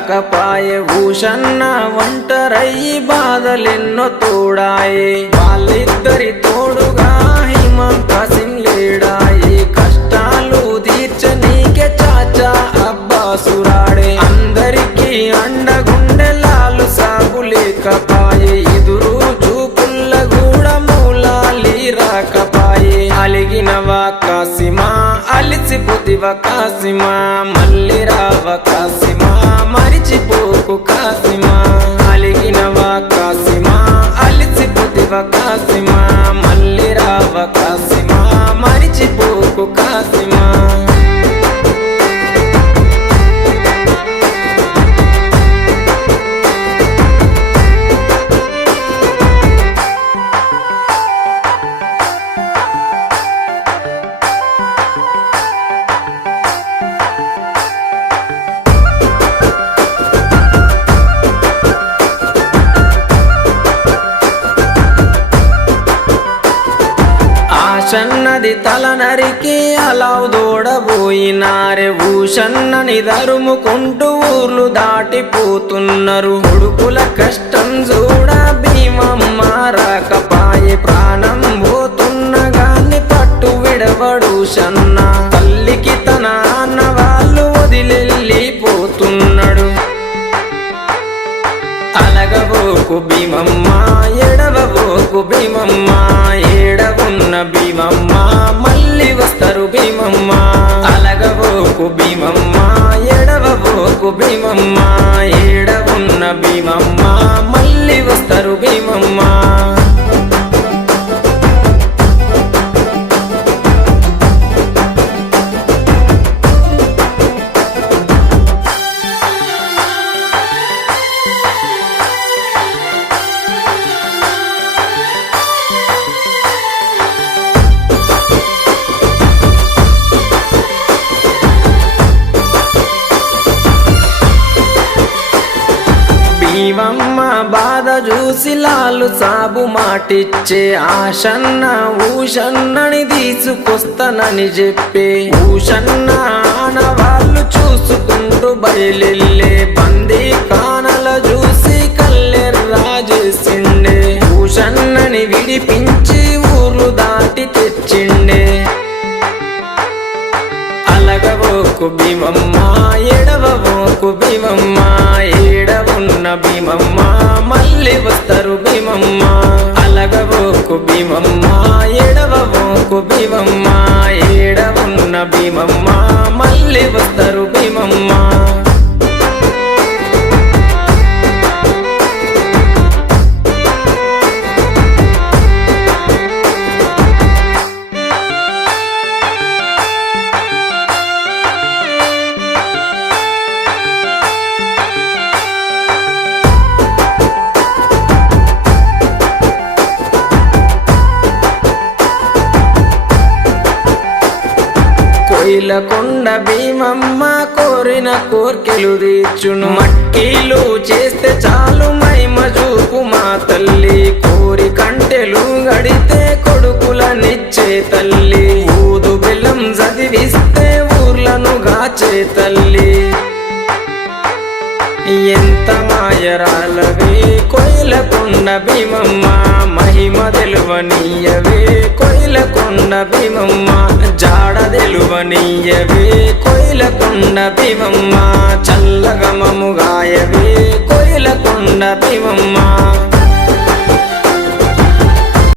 రాకపాయే భూషన్న ఒంటరయ్యి బాధలెన్నో తోడాయే వాళ్ళిద్దరి తోడుగా హిమంత సింగ్ లేడాయే కష్టాలు తీర్చనీకే చాచా అబ్బాసురాడే అందరికీ అండగుండె లాలు సాగు లేకపాయే ఎదురు చూపుల్ల కూడా మూలాలి రాకపాయే అలిగినవా కాసిమా అలిసిపోతివా కాసిమా మళ్ళీ రావ కాసిమా మరిచిపోకు కాసిమా అలిగినవా కాసిమా అలిసిపోతివా కాసిమా మళ్ళీ రావ కాసిమా మరిచిపోకు కాసిమా ఆశన్నది తల నరికి అలావు దూడబోయినారే భూషన్నని దరుముకుంటూ ఊర్లు దాటిపోతున్నారు కొడుకుల కష్టం చూడ భీమమ్మ రాకపాయే ప్రాణం పోతున్న గాని పట్టు విడవడు షన్న తల్లికి తన అన్న వాళ్ళు వదిలెళ్ళిపోతున్నాడు అలగబోకు భీమమ్మ ఎడవబోకు భీమమ్మ ఏడవున్న భీమమ్మ మళ్ళీ వస్తారు భీమమ్మ అలగబోకు భీమమ్మ ఎడవబోకు భీమమ్మ ఏడవున్న భీమమ్మ మళ్ళీ వస్తారు భీమమ్మ భీమమ్మ బాధ చూసి లాలు సాబు మాటిచ్చే ఆశన్న ఊషన్నని తీసుకొస్తానని చెప్పే ఊషన్న ఆనవాళ్ళు చూసుకుంటూ బయలెళ్ళే బందీ కానల చూసి కల్లెర్రా చేసిండే ఊషన్నని విడిపించి ఊర్లు దాటి తెచ్చిండే అలగబోకు భీమమ్మ ఎడవబోకు భీమమ్మ ఏడవున్న భీమమ్మ మళ్ళీ వస్తారు భీమమ్మ అలగబోకు భీమమ్మ ఎడవబోకు భీమమ్మ ఏడవున్న భీమమ్మ మళ్ళీ వస్తారు భీమమ్మ కొండ భీమమ్మ కోరిన కోర్కెలు తీర్చును మట్టిలు చేస్తే చాలు మైమ చూపు మా తల్లి కోరి కంటెలు గడితే కొడుకులనిచ్చే తల్లి ఊదు బెల్లం చదివిస్తే ఊర్లను గాచే తల్లి ఎంత మాయరాలవే కోయిలకొండ భీమమ్మ మహిమ తెలువనీయవే కోయిలకొండ భీమమ్మ జాడ తెలువనీయవే కోయిలకొండ భీమమ్మ చల్లగమము గాయవే కోయిలకొండ భీమమ్మ